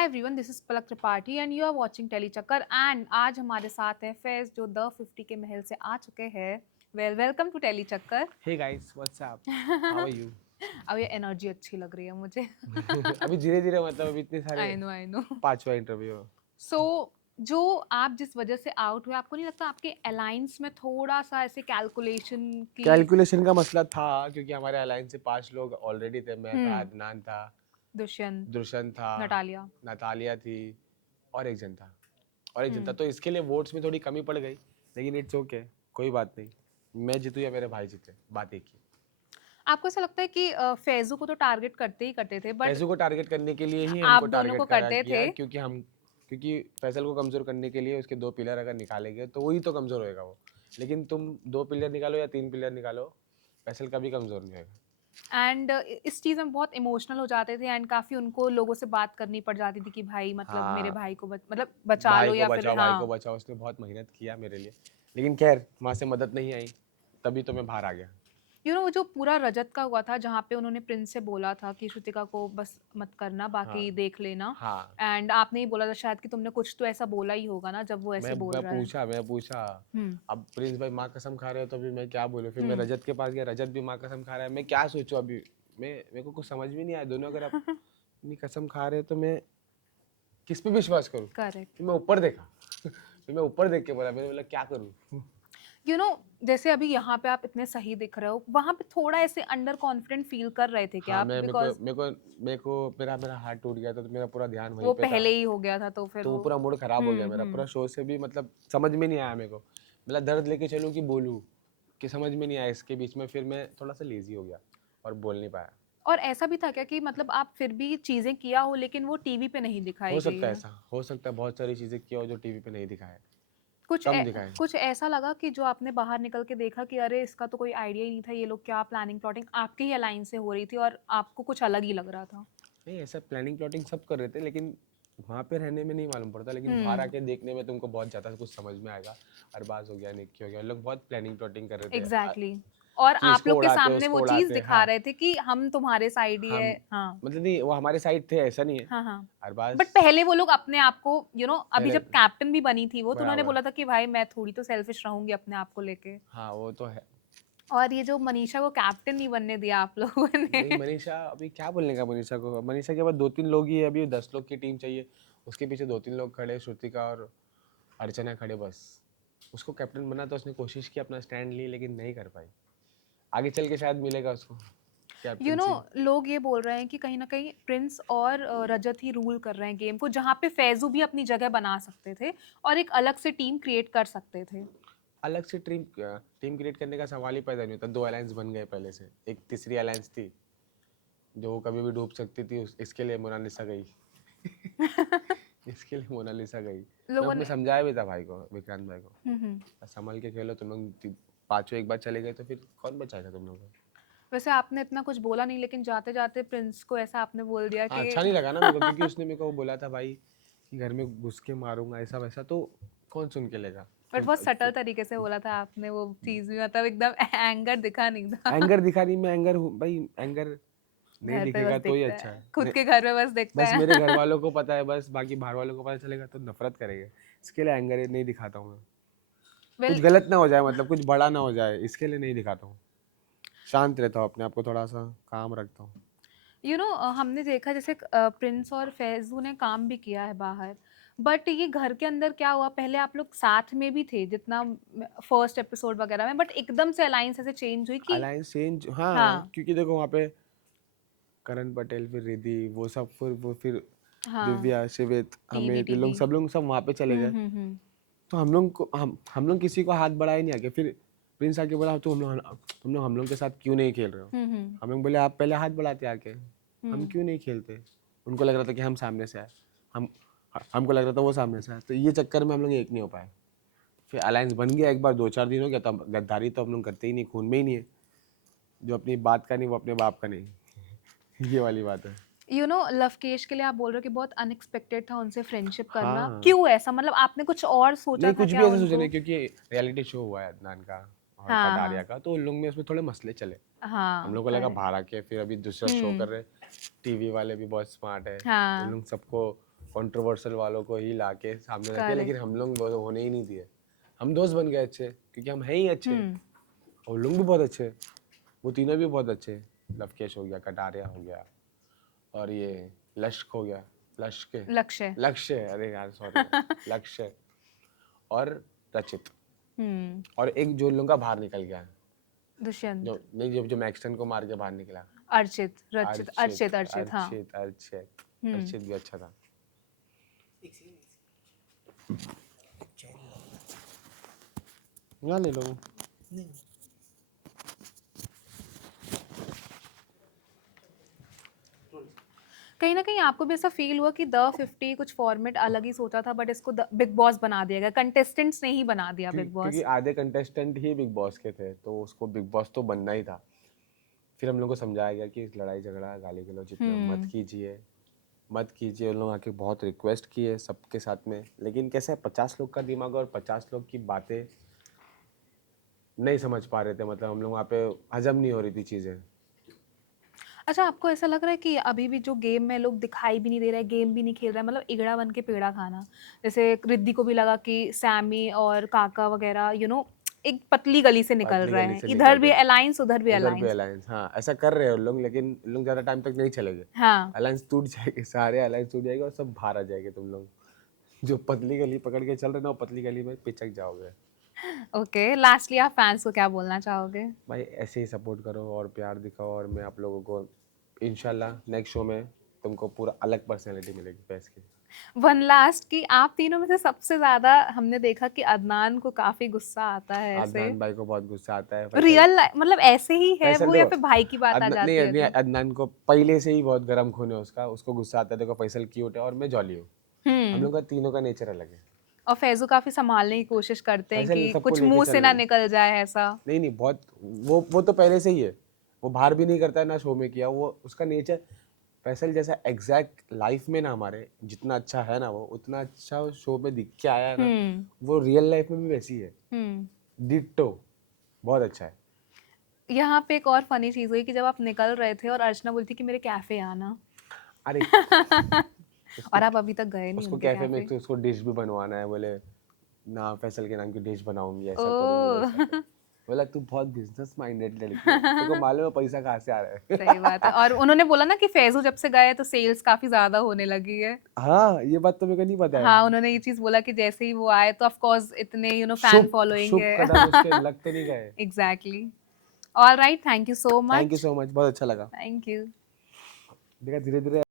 Hi everyone, this is Palak Tripathi and you are watching TellyChakkar. And आज हमारे साथ है फैज जो द 50 के महल से आ चुके हैं। वेलकम टू टेली चक्कर। Hey guys, what's up? How are you? अब ये एनर्जी अच्छी लग रही है मुझे। अभी धीरे धीरे मतलब अभी इतने सारे आई नो। पांचवा इंटरव्यू। सो जो आप जिस वजह से आउट हुए, आपको नहीं लगता आपके अलायंस में थोड़ा सा ऐसे कैलकुलेशन की? कैलकुलेशन का मसला था क्योंकि हमारे अलायंस से 5 लोग ऑलरेडी थे। मैं था, हम्म। अदनान था, दुष्यंत, दुष्यंत था, नटालिया। नतालिया थी और एक जन था। और एक जन था हम्म। तो इसके लिए वोट्स में थोड़ी कमी पड़ गई, लेकिन इट्स ओके, कोई बात नहीं। मैं जीतू या मेरे भाई जीते, बात एक ही। आपको ऐसा लगता है कि फैजू को तो टारगेट करते ही करते थे, बट फैजल को टारगेट करने के लिए ही आप हमको दोनों को टारगेट करा करते थे? किया, क्योंकि फैसल को कमजोर करने के लिए उसके 2 पिलर अगर निकालेंगे तो वही तो कमजोर होएगा वो। लेकिन तुम 2 पिलर निकालो या 3 पिलर निकालो, फैसल कभी कमजोर नहीं होएगा। एंड इस चीज़ में बहुत इमोशनल हो जाते थे एंड काफ़ी उनको लोगों से बात करनी पड़ जाती थी कि भाई मतलब मेरे हाँ, भाई को मतलब बचा लो या फिर भाई को हाँ। बचाओ, उसने बहुत मेहनत किया मेरे लिए, लेकिन खैर वहां से मदद नहीं आई, तभी तो मैं बाहर आ गया। वो जो पूरा रजत का हुआ था जहाँ पे उन्होंने प्रिंस से बोला था कि श्रुतिका को बस मत करना, हाँ बाकी देख लेना। हाँ। एंड आपने ही बोला था शायद कि तुमने कुछ तो ऐसा बोला ही होगा ना जब वो ऐसे बोल रहा है। मैं पूछा, हम्म। अब प्रिंस भाई माँ कसम खा रहे हो तो अभी मैं क्या बोलूँ? फिर मैं हम्म। रजत के पास गया, रजत भी माँ कसम खा रहा है, मैं क्या सोचूं अभी? मेरे को कुछ समझ में नहीं आया, दोनों अगर अपनी कसम खा रहे हैं तो मैं किस पे विश्वास करूं? करेक्ट। फिर मैं ऊपर देखा फिर मैं ऊपर देख के बोला, मैंने बोला क्या करूं? यू नो जैसे अभी यहाँ पे आप इतने सही दिख रहे हो, वहां पे थोड़ा ऐसे अंडर कॉन्फिडेंट फील कर रहे थे क्या हाँ, आप? मैं बिकॉज मेरे को मेरा मेरा हाथ टूट गया था तो मेरा पूरा ध्यान वहीं वो पे था। पहले ही हो गया था तो फिर तो वो वो। पूरा मूड खराब हो गया मेरा, हम्म। पूरा शो से भी मतलब समझ में नहीं आया मेरे को। मतलब दर्द लेके चलूं कि बोलूं, कि समझ में नहीं आया। इसके बीच में फिर मैं थोड़ा सा लेजी हो गया और बोल नहीं पाया। और ऐसा भी था क्या कि मतलब आप फिर भी चीजें किया हो लेकिन वो टीवी पे नहीं हो दिखाई गई सकता है है? ऐसा, हो सकता है बहुत सारी चीजें किया हो जो टीवी पे नहीं दिखाया है, कुछ कम दिखाया है। कुछ ऐसा लगा कि जो आपने बाहर निकल के देखा कि अरे इसका तो कोई आइडिया ही नहीं था, ये लोग क्या प्लानिंग प्लॉटिंग आपके ही अलाइन से हो रही थी और आपको कुछ अलग ही लग रहा था? नहीं, ऐसा प्लानिंग प्लॉटिंग सब कर रहे थे, लेकिन वहाँ पे रहने में नहीं मालूम पड़ता, लेकिन बाहर हम्म। आके देखने में तुमको बहुत ज़्यादा कुछ समझ में आएगा। अरबाज हो गया, निक्की हो गया, लोग बहुत प्लानिंग प्लॉटिंग कर रहे थे एग्जैक्टली और कि आप इसको लोग के उड़ाते सामने उसको वो चीज उड़ाते। दिखा हाँ, रहे थे कि हम तुम्हारे साइड ही है। हम हाँ। मतलब नहीं, वो हमारे साइड थे, ऐसा नहीं है। हाँ हाँ। अरबाज बट पहले वो लोग अपने आप को अभी पहले जब कैप्टन भी बनी थी वो, तो उन्होंने बराबर। बोला था कि भाई मैं थोड़ी तो सेल्फिश रहूंगी अपने आप को लेके। हाँ, वो तो है। और ये जो मनीषा को कैप्टन नहीं बनने दिया आप लोगों ने। नहीं, मनीषा अभी क्या बोलने का मनीषा को? मनीषा के बाद 2-3 लोग ही है, अभी 10 लोग की टीम चाहिए। उसके पीछे 2-3 लोग खड़े, श्रुतिका और अर्चना खड़े बस। उसको कैप्टन बना तो उसने कोशिश की, अपना स्टैंड ली, लेकिन नहीं कर पाई। आगे चल के शायद मिलेगा उसको यू नो कैप्टनसी। लोग ये बोल रहे हैं कि कहीं ना कहीं प्रिंस और रजत ही रूल कर रहे हैं गेम को, जहाँ पे फैजू भी अपनी जगह बना सकते थे और एक अलग से टीम क्रिएट कर सकते थे। अलग से टीम टीम क्रिएट करने का सवाल ही पैदा नहीं होता। 2 अलायंस बन गए पहले से, एक तीसरी अलायंस थी जो कभी भी डूब सकती थी, इसके लिए मोनालिसा गई इसके लिए मोनालिसा गई। मैं लोगों उसमें ने। समझाया भी था भाई को, विक्रांत भाई हम्म। को, संभल के खेलो तुम लोग। पांचों एक बार चले गए तो फिर कौन बचाएगा तुम लोगों को? वैसे आपने इतना कुछ बोला नहीं, लेकिन जाते जाते प्रिंस को ऐसा आपने बोल दिया हाँ, कि अच्छा नहीं लगा ना मेरे को, क्योंकि उसने मेरे को बोला था भाई कि घर में घुस के मारूंगा, ऐसा वैसा, तो कौन सुन के लेगा? बट बहुत सटल फिर तरीके से बोला था आपने वो चीज भी, मतलब एकदम एंगर दिखा नहीं था। एंगर दिखा नहीं, मैं एंगर हूँ भाई, एंगर नहीं घर पे बस दिखेगा तो ही दिखता अच्छा है, है। खुद के घर में बस दिखता बस मेरे घर है। वालों को पता है, बस बाकी बाहर वालों को पता चलेगा तो नफरत करेंगे। इसके लिए एंगर नहीं दिखाता हूँ मैं। कुछ वेल, गलत ना हो जाए, मतलब कुछ बड़ा ना हो जाए, इसके लिए नहीं दिखाता हूँ। शांत रहता हूँ, अपने आप को थोड़ा सा काम रखता हूँ। हमने देखा जैसे प्रिंस और फैजू ने काम भी किया है बाहर, बट ये घर के अंदर क्या हुआ, पहले आप लोग साथ में भी थे जितना फर्स्ट एपिसोड वगैरह में, बट एकदम से अलायंस ऐसे चेंज हुई कि। अलायंस चेंज, हाँ, हाँ। क्योंकि देखो वहाँ पे करण पटेल, फिर रिद्धि, वो सब, फिर हाँ। दिव्या, शिवित, टीवी अमित, ये लोग टीवी। सब वहाँ पे चले गए। हम्म। तो हम लोग किसी को हाथ बढ़ाए नहीं आके। फिर प्रिंस आके बोला तो हम लोग के साथ क्यों नहीं खेल रहे हो? हम्म। हम लोग बोले आप पहले हाथ बढ़ाते आके, हम हम्म। क्यों नहीं खेलते? उनको लग रहा था कि हम सामने से आए, हम हमको लग रहा था वो सामने से आए, तो ये चक्कर में हम लोग एक नहीं हो पाए। फिर अलायंस बन गया, एक बार 2-4 दिन हो गया, तो गद्दारी तो हम लोग करते ही नहीं, खून में ही नहीं है। जो अपनी बात का नहीं वो अपने बाप का नहीं ये वाली बात है। लवकेश के लिए आप बोल रहे हो कि बहुत अनएक्सपेक्टेड था उनसे फ्रेंडशिप करना, हाँ, क्यों ऐसा? मतलब आपने कुछ और सोचा नहीं था कुछ भी क्या ऐसा सोचा उनको? नहीं, क्योंकि रियलिटी शो हुआ है अदनान का और हाँ कटारिया हाँ। का, तो उन लोग में उसमें थोड़े मसले चले। हम हाँ लोग को लगा करेक्ट। बाहर आके फिर अभी दूसरा शो हम्म। कर रहे, टीवी वाले भी बहुत स्मार्ट है, उन हाँ। लोग सबको कंट्रोवर्शियल वालों को ही लाके सामने रखे, Correct. लेकिन हम लोग वो होने ही नहीं दिए। हम दोस्त बन गए अच्छे, क्योंकि हम हैं ही अच्छे, और लोग भी बहुत अच्छे, वो तीनों भी बहुत अच्छे। लवकेश हो गया, कटारिया हो गया, और ये लश्क हो गया, लक्ष्य। लक्ष्य, अरे यार सॉरी, लक्ष्य और रचित, और एक जो लोगों का बाहर निकल गया, दुष्यंत। जो नहीं, जो मैक्सटन को मार के बाहर निकला, अर्चित, रचित, अर्चित, अर्चित, हाँ। अर्चित भी अच्छा था। यहाँ ले लो। कहीं ना कहीं आपको भी ऐसा फील हुआ कि द 50 कुछ फॉर्मेट अलग ही सोचा था, बट इसको बिग बॉस बना दिया गया, कंटेस्टेंट्स ने ही बना दिया बिग क्योंकि बॉस। आधे कंटेस्टेंट ही बिग बॉस के थे, तो उसको बिग बॉस तो बनना ही था। फिर हम लोग को समझाया गया कि लड़ाई झगड़ा, गाली गलौज इतना मत कीजिए, मत कीजिए। उन लोग आके बहुत रिक्वेस्ट किए सबके साथ में, लेकिन कैसे 50 लोग का दिमाग और 50 लोग की बातें नहीं समझ पा रहे थे, मतलब हम लोग वहाँ पे हजम नहीं हो रही थी चीज़ें। अच्छा, आपको ऐसा लग रहा है कि अभी भी जो गेम में लोग दिखाई भी नहीं दे रहे हैं, गेम भी नहीं खेल रहे हैं, मतलब इगड़ा बन के पेड़ा खाना, जैसे रिद्धि को भी लगा कि सैमी और काका वगैरह एक पतली गली से निकल पतली रहे गली हैं, से इधर निकल भी रहे, अलायंस उधर भी उधर भी अलायंस। अलायंस, हाँ ऐसा कर रहे हैं लोग, लेकिन लोग ज़्यादा टाइम तक नहीं चलेंगे। हाँ। अलायंस टूट जाएगी, सारे अलायंस टूट जाएगी और सब बाहर आ जाएंगे। तुम लोग जो पतली गली पकड़ के चल रहे ना, वो पतली गली में पिचक जाओगे। ओके, लास्टली आप फैंस को क्या बोलना चाहोगे? भाई ऐसे ही सपोर्ट करो और प्यार दिखाओ, और मैं आप लोगों को इंशाल्लाह नेक्स्ट शो में तुमको पूरा अलग पर्सनैलिटी मिलेगी फैस की। वन लास्ट कि आप तीनों में से सबसे ज्यादा हमने देखा कि अदनान को काफी गुस्सा आता है ऐसे, अदनान भाई को बहुत गुस्सा आता है। फैसल, रियल मतलब ऐसे ही है फैसल वो, या देखो, फिर भाई की बात आ नहीं जाती है नहीं, तो? अदनान को पहले से ही बहुत गर्म खून है उसका, उसको गुस्सा आता है। देखो फैसल क्यूट है और मैं जॉली हूँ, हम लोग का तीनों का नेचर अलग है। और फैजू काफी संभालने की कोशिश करते हैं फैसल कि सबको कुछ लेके मुंह से चल, ना निकल जाए ऐसा। नहीं नहीं, बहुत वो तो पहले से ही है, वो बाहर भी नहीं करता है ना शो में किया, वो उसका नेचर। फैसल जैसा एग्जैक्ट लाइफ में ना हमारे जितना अच्छा है ना, वो उतना अच्छा शो में दिख के आया है ना, वो रियल लाइफ में भी वैसी है, डिट्टो, बहुत अच्छा है। यहाँ पे एक और फनी चीज हुई कि जब आप निकल रहे थे और अर्चना बोलती कि मेरे कैफे आना, अरे और उसको आप अभी तक गए नहीं उसको उनके कैफे में कैफे। तो उसको डिश भी बनवाना है, बोले ना फैसल के नाम की डिश बनाऊंगी, ओ ऐसा करूंगी, वैसा करूंगी। बोला तू बहुत बिजनेस माइंडेड लड़की है, तेरे को मालूम है पैसा कहाँ से आ रहा सही बात है। है। और उन्होंने बोला ना कि फैजू जब से गए तो सेल्स काफी ज्यादा होने लगी है। हाँ ये बात तो मेरे को नहीं पता है। हाँ, उन्होंने ये चीज बोला कि जैसे ही वो आए तो ऑफ कोर्स इतने फैन शुभ फॉलोइंग शुभ है। कदम उसके लग तो नहीं गए। Exactly. All right, thank you so thank you much. So much, बहुत अच्छा लगा। Thank you. देखा धीरे धीरे